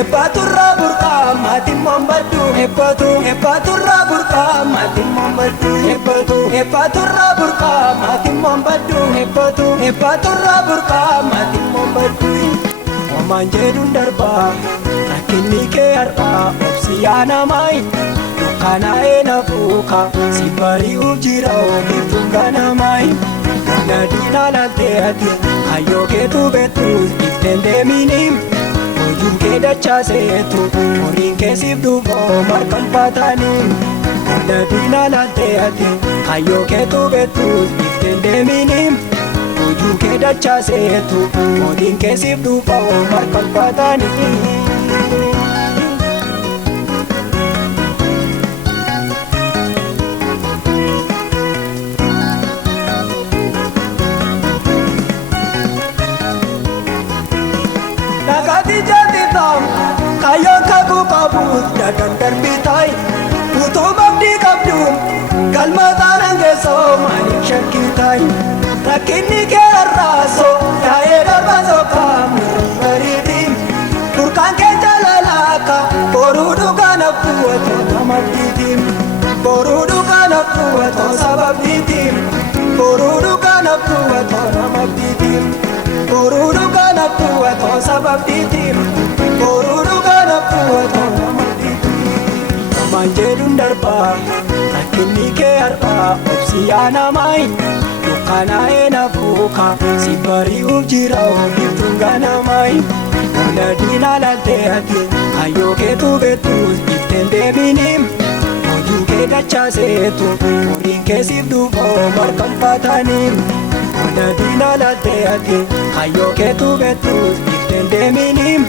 Epaturra burqa matiin mombaddu Epaturra burqa matiin mombaddu Epaturra burqa matiin mombaddu Epaturra burqa matiin mombaddu Omaan jedhuun darbaa rakkinni kee har'aa obsi yaanamaayi dukkanaa'ee nafuuka si bari'uuf jira oomiftuun ganamaayi Kana diina laaltee ati kayyoo keetu beektus ifteen deeminiim Oduun kee dachaaseetu horiin keessiif dhufoo marqan faataniin Kana diina laaltee ati kayyoo keetu beektus ifteen deeminiim Oduun kee dachaaseetu horiin keessiif dhufoo marqan faataniin Nagati jatitam kayon kagu kabut dagan darbitai Utuh mabdi kabdum kalmatan anggeso manik syakitai Rakini keraso daya darbaso kami beridim Burkan ke jalalaka borudu kana puato namat ditim Borudu kana puato sabab ditim Borudu kana puato namat ditim Borudu kana puato sabab ditim Borudu kana puato namat ditim Omaan jedhuun darbaa rakkinni kee har'aa obsi yaanamaayi dukkanaa'ee nafuuka si bari'uuf jira oomiftuun ganamaayi Kana diina laaltee ati kayyoo keetu beektus ifteen deeminiim Oduun kee dachaaseetu horiin keessiif dhufoo marqan faataniin Kana diina laaltee ati kayyoo keetu beektus ifteen deeminiim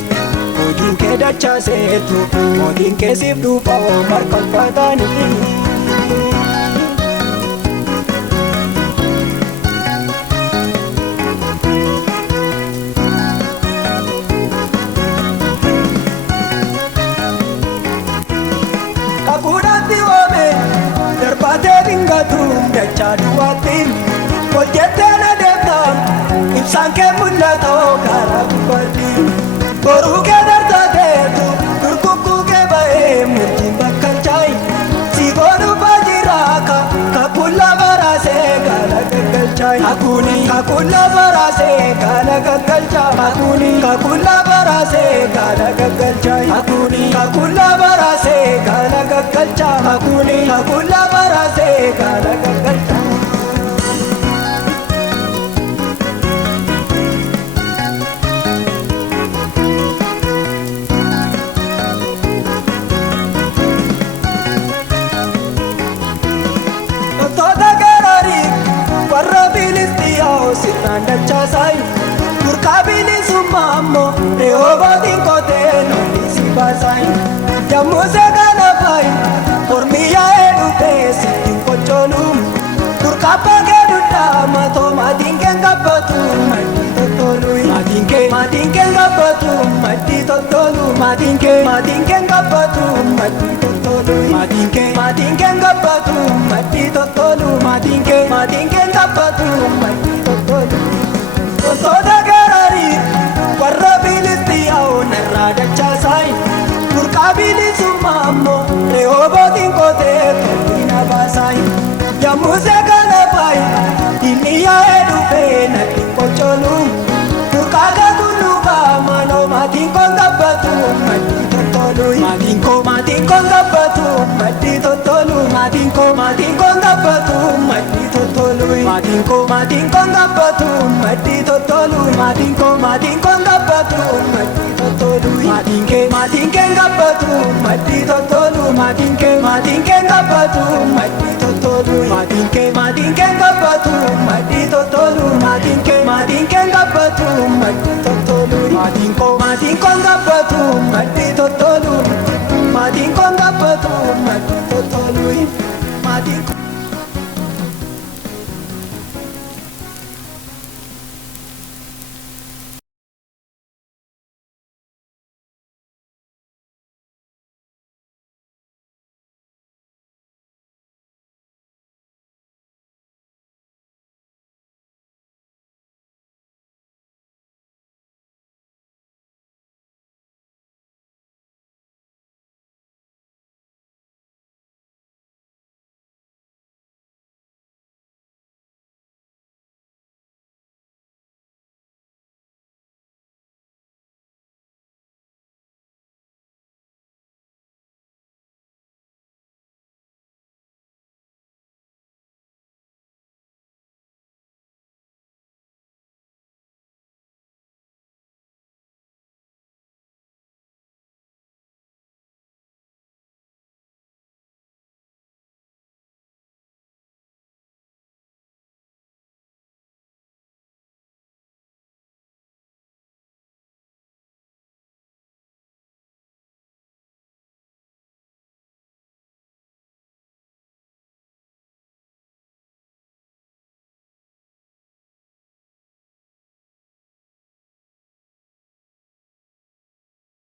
Oduun kee dachaaseetu horiin keessiif dhufoo marqan faataniin Kakudatti oome darbaatee dhingatuun dachaa duwwaattiin Ol jettee na deemtaan ibsaan kee mul'atoo karaa gubbatti Boruu kee dartaateetu durkukkuu kee ba'ee murtiin bakkalchaayi Si godhu baajiraaka kakulla baraasee gaala gaggalchaayi Kakulla baraasee gaala gaggalchaayi Kakulla baraasee gaala gaggalchaayi Kakulla baraasee gaala gaggalchaayi Kakulla baraasee gaala gaggalchaayi Wantoota gararii warra Filistiyaa sirnaan dachaasayi Burqaa bilisummaa ammoo rehoobootiin qotee lolli si baasayi Yommuu seegana fayi mormi yaa'ee dhufee sittiin qochoolu Burqaa baagee dudhaa matoo maatiin keen gabbatu maddii tottolu Maatiin keen gabbatu maddii tottolu Maatiin keen gabbatu maddii tottolu Maatiin keen gabbatu maddii tottolu Maatiin keen gabbatu maddii tottolu Wantoota gararii warra Filistiyaa narraa dachaasayi Burqaa bilisummaa ammoo rehoobootiin qotee tolli na baasayi Yommuu seegana fayi inni yaa'ee dhufee nadhiin qochoolu Burqaa kakuluukaa manoo maatiin koon gabbatu maddii tottolu Maatiin koon gabbatu maddii tottolu Maatiin koon gabbatu maddii tottolu Maatiin koon gabbatu maddii tottolu Maatiin koon gabbatu maddii tottolu Maatiin keen gabbatu maddii tottolu Maatiin keen gabbatu maddii tottolu Maatiin keen gabbatu maddii tottolu Maatiin keen gabbatu maddii tottolu Maatiin koon gabbatu maddii tottolu Maatiin koon gabbatu maddii tottolu